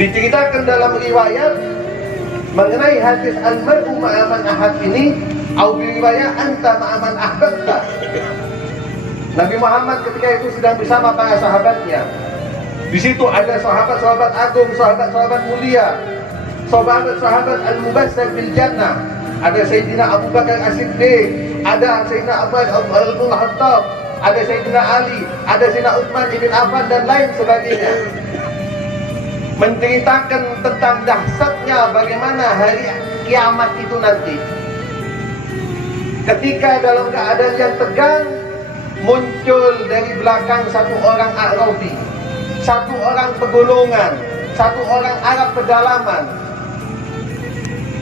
Diceritakan dalam riwayat mengenai hadis al-mar'u ma'a man ahab ini, au riwayat anta ma'a man ahbabta. Nabi Muhammad ketika itu sedang bersama para sahabatnya. Di situ ada sahabat-sahabat agung, sahabat-sahabat mulia, sahabat-sahabat al-mubasyshir bil jannah. Ada Sayyidina Abu Bakar As-Siddiq, ada Sayyidina Abu Al-Khattab, ada Sayyidina Ali, ada Sayyidina Utsman ibn Affan dan lain sebagainya. Menceritakan tentang dahsyatnya bagaimana hari kiamat itu nanti. Ketika dalam keadaan yang tegang, muncul dari belakang satu orang Arabi, satu orang pegolongan, satu orang Arab pedalaman,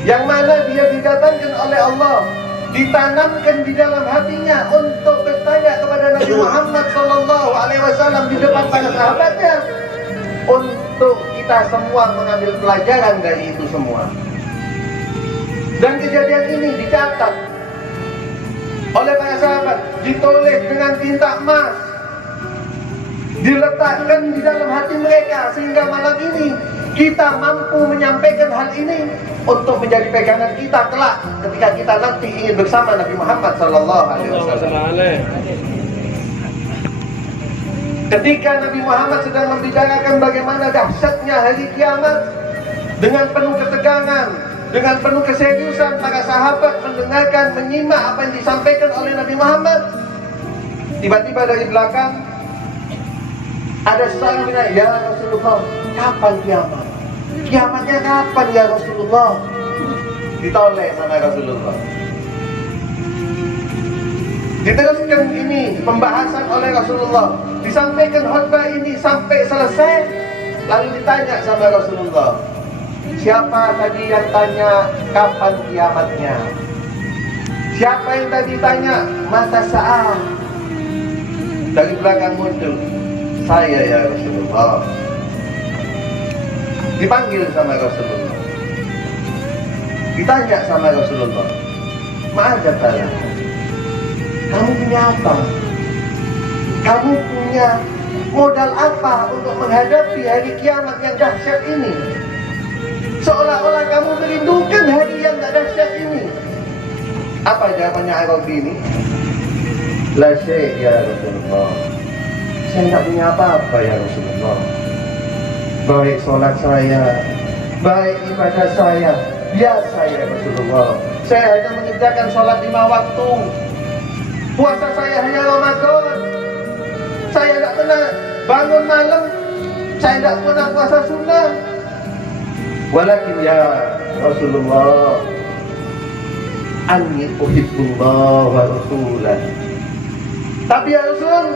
yang mana dia didatangkan oleh Allah, ditanamkan di dalam hatinya untuk bertanya kepada Nabi Muhammad SAW di depan para sahabatnya, untuk kita semua mengambil pelajaran dari itu semua. Dan kejadian ini dicatat oleh para sahabat, ditulis dengan tinta emas, diletakkan di dalam hati mereka, sehingga malam ini kita mampu menyampaikan hal ini untuk menjadi pegangan kita kelak ketika kita nanti ingin bersama Nabi Muhammad SAW. Ketika Nabi Muhammad sedang membicarakan bagaimana dahsyatnya hari kiamat, dengan penuh ketegangan, dengan penuh keseriusan, para sahabat mendengarkan, menyimak apa yang disampaikan oleh Nabi Muhammad. Tiba-tiba dari belakang ada seorang bilang, "Ya Rasulullah, kapan kiamat? Kiamatnya kapan ya Rasulullah?" Ditoleh sama Rasulullah. Diteruskan ini pembahasan oleh Rasulullah, disampaikan khutbah ini sampai selesai, lalu ditanya sama Rasulullah, "Siapa tadi yang tanya kapan kiamatnya? Siapa yang tadi tanya mata sa'ah?" Dari belakang muncul, "Saya ya Rasulullah." Dipanggil sama Rasulullah, ditanya sama Rasulullah, "Ma'adat saya, kamu punya apa? Kamu punya modal apa untuk menghadapi hari kiamat yang dahsyat ini? Seolah-olah kamu merindukan hari yang tak dahsyat ini." Apa jawabannya Arabi ini? "La syai' ya Rasulullah. Saya tidak punya apa-apa ya Rasulullah. Baik sholat saya, baik ibadah saya, biasa ya Rasulullah. Saya hanya mengerjakan sholat 5 waktu. Puasa saya hanya Ramadan. Saya tidak pernah bangun malam. Saya tidak pernah puasa sunnah. Walakin ya Rasulullah, anni uhibbullah wa rasulah." Tapi ya Rasul,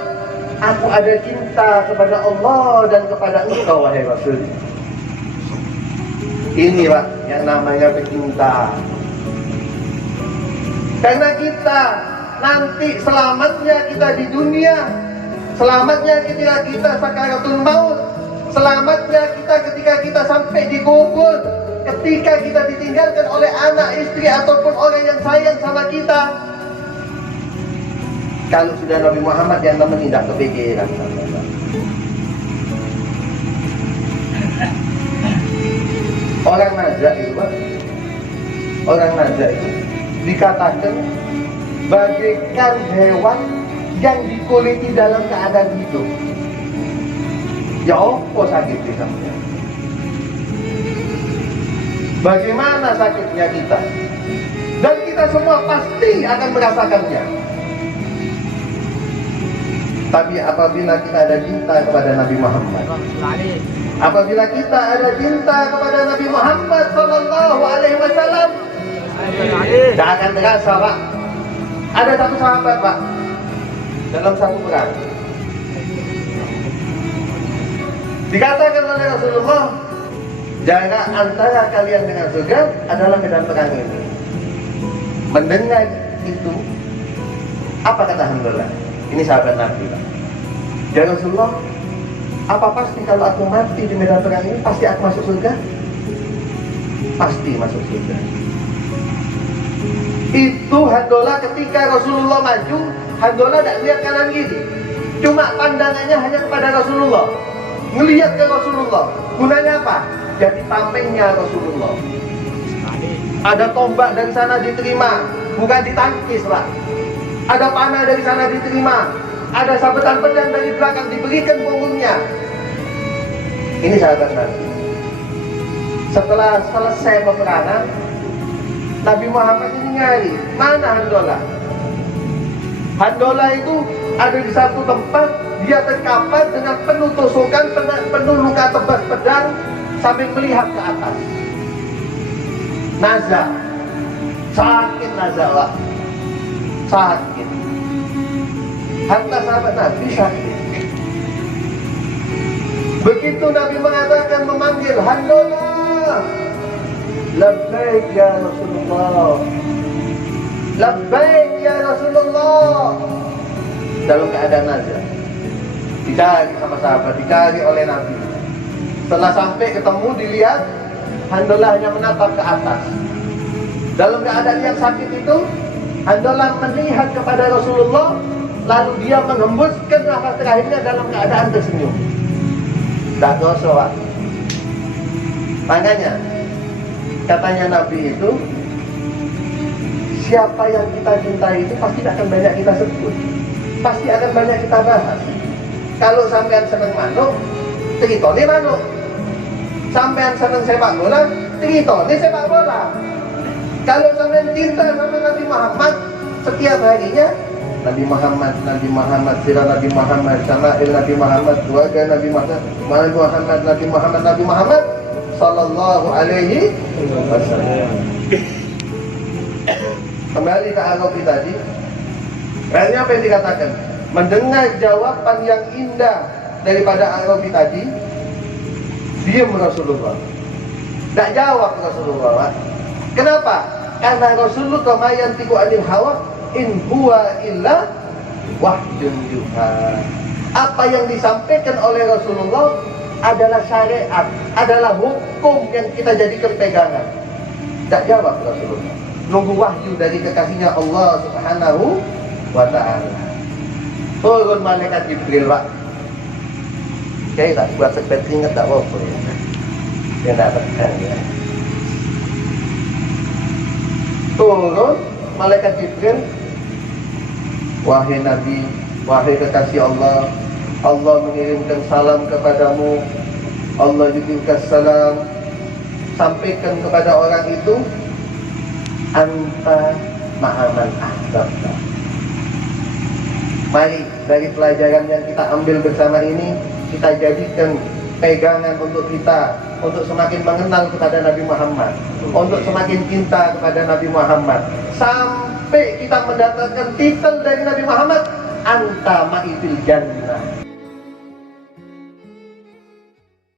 aku ada cinta kepada Allah dan kepada engkau wahai Rasul. Ini Pak yang namanya pecinta. Karena kita nanti selamatnya kita di dunia, selamatnya ketika kita sakaratul maut, selamatnya kita ketika kita sampai di kubur, ketika kita ditinggalkan oleh anak, istri ataupun orang yang sayang sama kita. Kalau sudah Nabi Muhammad yang nemenin, tidak kepikiran. Orang nazar itu Pak, orang nazar itu dikatakan bagaikan hewan yang dikuliti dalam keadaan hidup. Ya apa sakitnya sampai? Bagaimana sakitnya kita? Dan kita semua pasti akan merasakannya. Tapi apabila kita ada cinta kepada Nabi Muhammad, apabila kita ada cinta kepada Nabi Muhammad SAW, tidak akan terasa Pak. Ada satu sahabat Pak, dalam satu perang, dikatakan oleh Rasulullah, jarak antara kalian dengan surga adalah medan perang ini. Mendengar itu, apa kata Hamdulillah? Ini sahabat Nabi Pak. Ya Rasulullah, apa pasti kalau aku mati di medan perang ini pasti aku masuk surga? Pasti masuk surga. Itu Handola ketika Rasulullah maju, Handola tidak lihat kanan kiri, cuma pandangannya hanya kepada Rasulullah, ngelihat ke Rasulullah. Gunanya apa? jadi tamengnya Rasulullah. Ada tombak dari sana diterima, bukan ditangkis lah. Ada panah dari sana diterima, ada sabetan pedang dari belakang diberikan punggungnya. Ini sahabat Nabi. Setelah selesai peperangan, Nabi Muhammad ini nyari, mana Handolah? Handolah itu ada di satu tempat, dia terkapar dengan penuh tusukan, penuh luka tebas pedang, sambil melihat ke atas. Nazar, sakit Nazar, sakit. Harta sahabat Nabi sakit. Begitu Nabi mengatakan, memanggil Handolah, labbaik ya Rasulullah, labbaik ya Rasulullah. Dalam keadaan nazar, dicari sama sahabat, dicari oleh Nabi. Setelah sampai ketemu, dilihat Handolah hanya menatap ke atas. Dalam keadaan yang sakit itu, Handolah melihat kepada Rasulullah, lalu dia menghembuskan nafas terakhirnya dalam keadaan tersenyum. Tak dosa, Pak. Makanya katanya Nabi itu, siapa yang kita cintai itu pasti akan banyak kita sebut, pasti akan banyak kita bahas. Kalau sampean seneng manuk, ceritone manuk. Sampean seneng sepak bola, ceritone sepak bola. Kalau sampean cinta sama Nabi Muhammad, setiap harinya Nabi Muhammad, Nabi Muhammad, sirah Nabi Muhammad, syama'il Nabi Muhammad, keluarga Nabi Muhammad, Nabi Muhammad, Nabi Muhammad sallallahu alaihi wasallam. Kembali ke Arabi tadi, akhirnya apa yang dikatakan? Mendengar jawaban yang indah daripada Arabi tadi, diam Rasulullah, tidak jawab Rasulullah, Pak. Kenapa? Karena Rasulullah ma yantiqu anil hawa in huwa illa wahyun yuha. Apa yang disampaikan oleh Rasulullah adalah syariat, adalah hukum yang kita jadikan pegangan. Tak jawab Rasulullah, nunggu wahyu dari kekasihnya Allah Subhanahu wa ta'ala. Turun malaikat Jibril, Pak. Saya tak buat sekedar ingat tak apa ya. Dia tak tekan ya. Turun malaikat Jibril, wahai Nabi, wahai kekasih Allah, Allah mengirimkan salam kepadamu, Allah juga salam, sampaikan kepada orang itu, anta ma'aman ahbabta. Mari dari pelajaran yang kita ambil bersama ini, kita jadikan pegangan untuk kita, untuk semakin mengenal kepada Nabi Muhammad, untuk semakin cinta kepada Nabi Muhammad, sampai kita mendapatkan titel dari Nabi Muhammad, anta ma'i fil jannah.